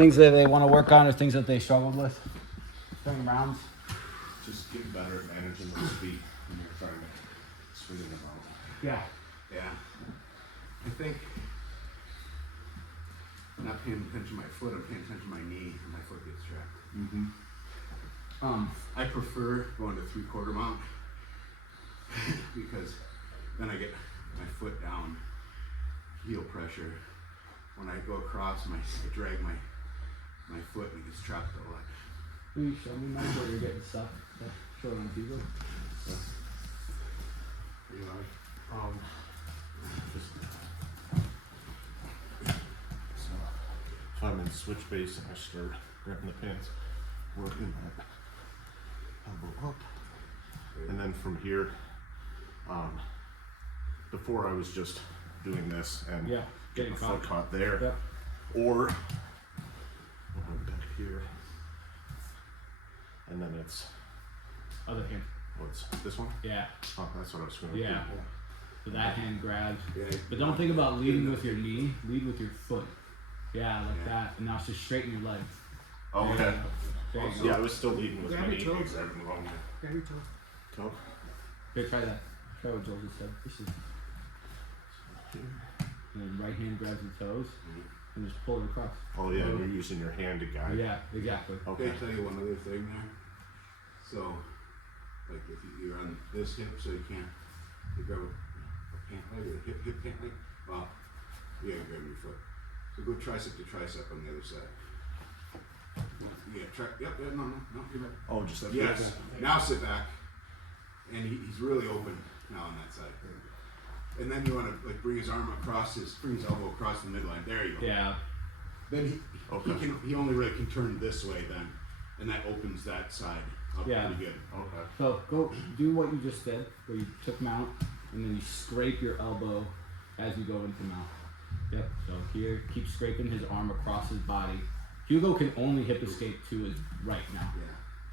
things that they want to work on or things that they struggled with during rounds? Just get better at managing those feet when you're trying to swing them out. Yeah. Yeah. I think I'm not paying attention to my foot, I'm paying attention to my knee and my foot gets trapped. Mm-hmm. I prefer going to 3/4 mount because then I get my foot down, heel pressure. When I go across, I drag my foot and it gets trapped a lot. Will you show me, Mike, where you're getting stuck? Show it on people. You know, just so if I'm in switch base and I start grabbing the pants, working that elbow up, and then from here, before I was just doing this and getting my foot caught there, or going back here, and then it's Other hand. what's this one? Yeah. Oh, that's what I was going to Yeah. do. So that hand grabs. Yeah. But don't think about leading with your knee. Lead with your foot. Yeah, like that. And now it's just straighten your legs. Oh, okay. There you go. Yeah, I was still leading with Grab my your knee. toes. Grabbing wrong. Grab your toe. Toe. Here, try that. Try what Joel just said. This is, and then right hand grabs the toes and just pull it across. Oh yeah, you're using your hand to guide. Yeah, exactly. Okay. Can I tell you one other thing there? So, like if you're on this hip, so you can't grab a pant leg or a hip pant leg, well, you gotta grab your foot. So go tricep to tricep on the other side. Yeah, no, you're right. Oh, just like Yes. this? Now sit back, and he's really open now on that side. And then you want to like bring his elbow across the midline. There you go. Yeah. Then he only really can turn this way then, and that opens that side up pretty good. Okay. So go do what you just did, where you took mount and then you scrape your elbow as you go into mount. Yep. So here, keep scraping his arm across his body. Hugo can only hip escape to his right now,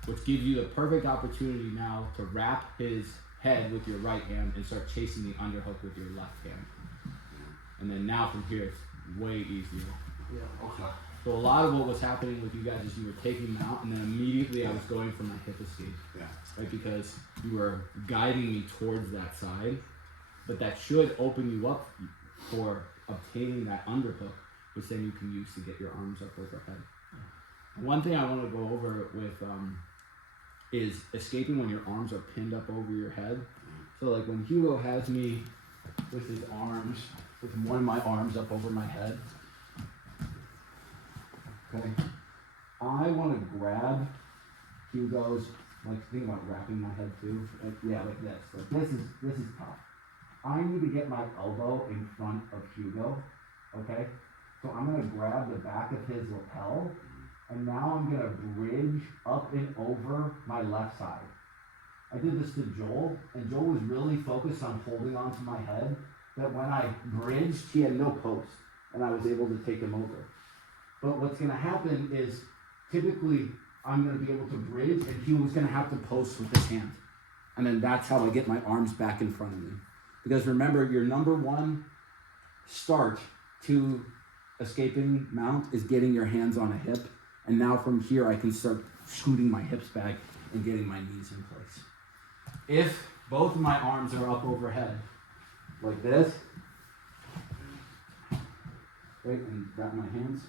which gives you the perfect opportunity now to wrap his head with your right hand and start chasing the underhook with your left hand. And then now from here, it's way easier. Yeah. Okay. So a lot of what was happening with you guys is you were taking them out, and then immediately I was going for my hip escape, right? Because you were guiding me towards that side, but that should open you up for obtaining that underhook, which then you can use to get your arms up overhead. One thing I want to go over with is escaping when your arms are pinned up over your head. So like when Hugo has me with his arms, with one of my arms up over my head, okay, I want to grab Hugo's, like think about wrapping my head too, like like this. Like this is tough. I need to get my elbow in front of Hugo, okay? So I'm gonna grab the back of his lapel, and now I'm gonna bridge up and over my left side. I did this to Joel, and Joel was really focused on holding onto my head, that when I bridged, he had no post, and I was able to take him over. But what's gonna happen is, typically, I'm gonna be able to bridge, and he was gonna have to post with his hand. And then that's how I get my arms back in front of me. Because remember, your number one start to escaping mount is getting your hands on a hip. And now from here, I can start scooting my hips back and getting my knees in place. If both of my arms are up overhead, like this, right, and grab my hands,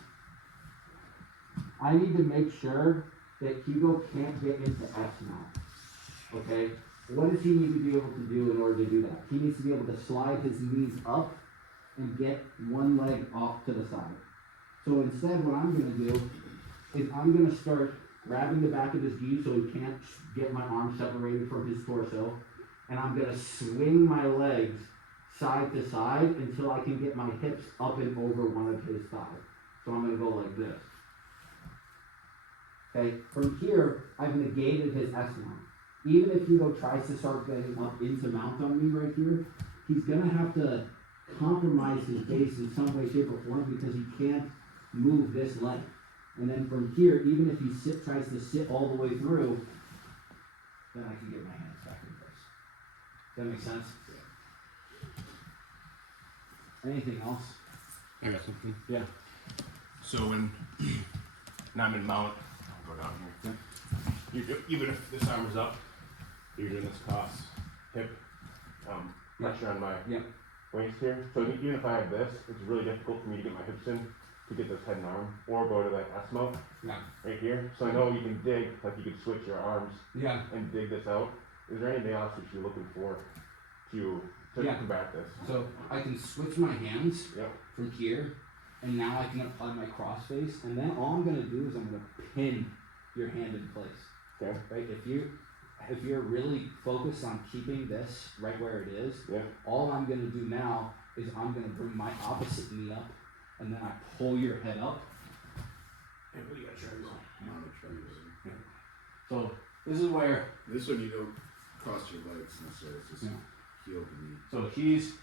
I need to make sure that Hugo can't get into S now, okay? What does he need to be able to do in order to do that? He needs to be able to slide his knees up and get one leg off to the side. So instead, what I'm gonna do is I'm gonna start grabbing the back of his gi so he can't get my arms separated from his torso, and I'm gonna swing my legs side to side until I can get my hips up and over one of his thighs. So I'm gonna go like this. Okay, from here, I've negated his S mount. Even if Hugo tries to start getting up into mount on me right here, he's gonna have to compromise his base in some way, shape, or form because he can't move this leg. And then from here, even if he tries to sit all the way through, then I can get my hands back in place. Does that make sense? Yeah. Anything else? I got something. Yeah. So when Now I'm in mount. I'll go down here. Even if this arm is up, you're doing this cross hip pressure on my waist here. So even if I have this, it's really difficult for me to get my hips in to get this head and arm, or go to that S mount right here. So I know you can dig, like you could switch your arms and dig this out. Is there anything else that you're looking for to combat this? So I can switch my hands from here, and now I can apply my crossface, and then all I'm gonna do is I'm gonna pin your hand in place. Okay. Right? If you're really focused on keeping this right where it is, all I'm gonna do now is I'm gonna bring my opposite knee up, and then I pull your head up. And what do you got, triangle? So this is where. This one you don't cross your legs necessarily. It's just heel the knee. So he's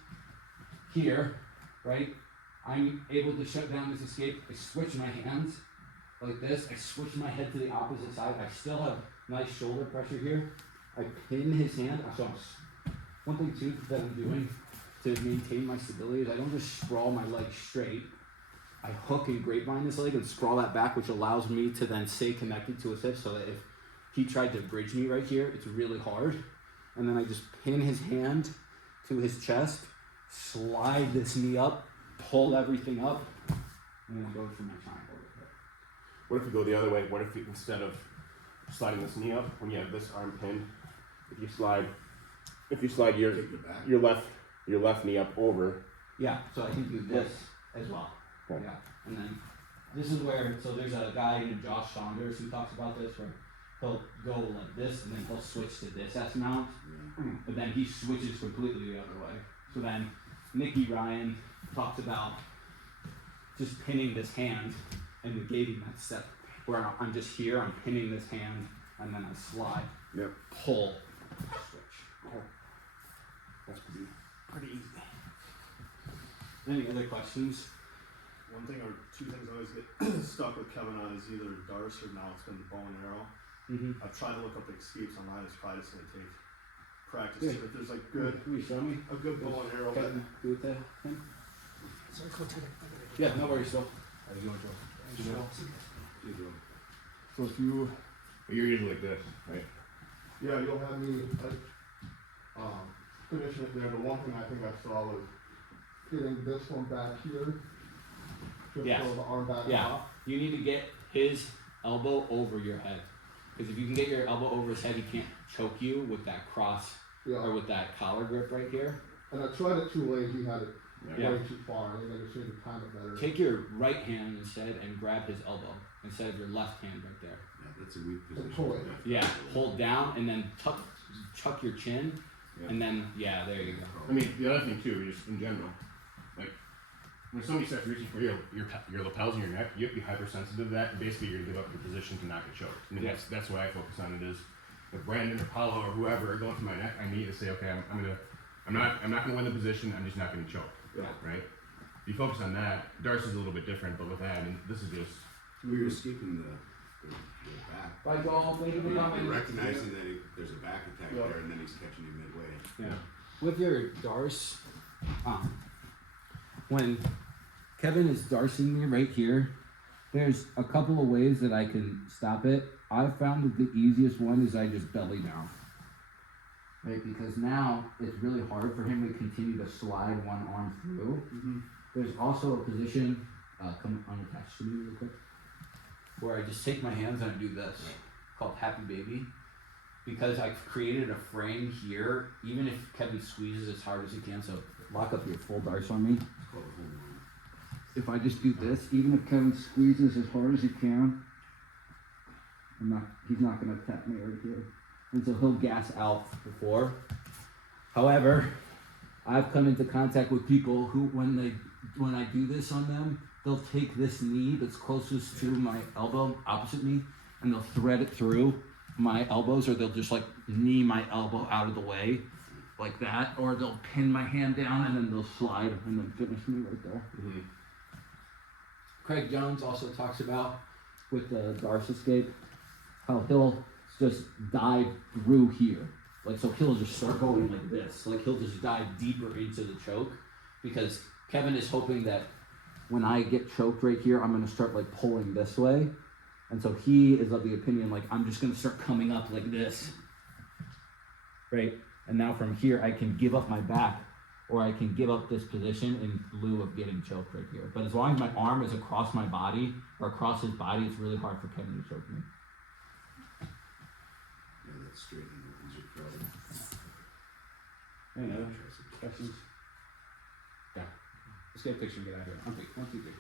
here, right? I'm able to shut down this escape. I switch my hands like this. I switch my head to the opposite side. I still have nice shoulder pressure here. I pin his hand. So one thing too that I'm doing to maintain my stability is I don't just sprawl my leg straight. I hook and grapevine this leg and scrawl that back, which allows me to then stay connected to his hips, so that if he tried to bridge me right here, it's really hard. And then I just pin his hand to his chest, slide this knee up, pull everything up, and then go for my triangle. What if you go the other way? What if you, instead of sliding this knee up, when you have this arm pinned, if you slide your left knee up over? Yeah, so I can do this as well. Okay. Yeah, and then this is where, so there's a guy named Josh Saunders who talks about this, where he'll go like this and then he'll switch to this S mount, but then he switches completely the other way. So then Nicky Ryan talks about just pinning this hand and negating that step, where I'm just here, I'm pinning this hand, and then I slide, pull, switch. That's pretty easy. Any other questions? One thing or two things I always get stuck with Kevin on is either darts or now it's been the bow and arrow. I've tried to look up the escapes online. It's probably just going to take practice. Yeah. If there's like Can you show me? a good bow and arrow, Okay, do it there. Sorry, go take it. Yeah, no worries, Phil. so if you, You're usually like this, right? yeah, you'll have me like finishing it there. The one thing I think I saw was getting this one back here. Just Yes. throw the arm back Yeah, off. you need to get his elbow over your head. Because if you can get your elbow over his head, he can't choke you with that cross or with that collar grip right here. And I tried it 2 ways. He had it Yeah. way too far. I think I just need to time it better. Take your right hand instead and grab his elbow instead of your left hand right there. Yeah, that's a weak position. pull it. Yeah, hold down and then chuck your chin, and then there you go. I mean, the other thing too, just in general, like when somebody starts reaching for your lapels in your neck, you have to be hypersensitive to that, and basically you're gonna give up your position to not get choked. I mean, that's why I focus on it. Is if Brandon or Paulo or whoever are going for my neck, I need to say, okay, I'm not gonna win the position. I'm just not gonna choke. Yeah. Right. If you focus on that, Darce is a little bit different, but with that, I mean, this is just. We were escaping the back. Bye, Joel. Thank you for coming. Recognizing that there's a back attack there, and then he's catching you midway. Yeah. With your Darce, when Kevin is Darcing me right here, there's a couple of ways that I can stop it. I've found that the easiest one is I just belly down. Right, because now it's really hard for him to continue to slide one arm through. There's also a position, come unattached to me real quick, where I just take my hands and I do this, called Happy Baby. Because I've created a frame here, even if Kevin squeezes as hard as he can, so lock up your full Darce on me. It's called a home run. If I just do this, even if Kevin squeezes as hard as he can, he's not gonna tap me right here. And so he'll gas out before. However, I've come into contact with people who, when I do this on them, they'll take this knee that's closest to my elbow, opposite me, and they'll thread it through my elbows, or they'll just like knee my elbow out of the way, like that, or they'll pin my hand down and then they'll slide and then finish me right there. Craig Jones also talks about with the Darce escape, how he'll just dive through here. Like, so he'll just start going like this. Like, he'll just dive deeper into the choke, because Kevin is hoping that when I get choked right here, I'm gonna start like pulling this way, And so he is of the opinion, like, I'm just gonna start coming up like this, right? And now from here, I can give up my back, or I can give up this position in lieu of getting choked right here. But as long as my arm is across my body, or across his body, it's really hard for Kevin to choke me. Yeah, that's straight into it. These are probably. Any other questions? Yeah. Let's get a picture and get out of here. 1, 2, 3.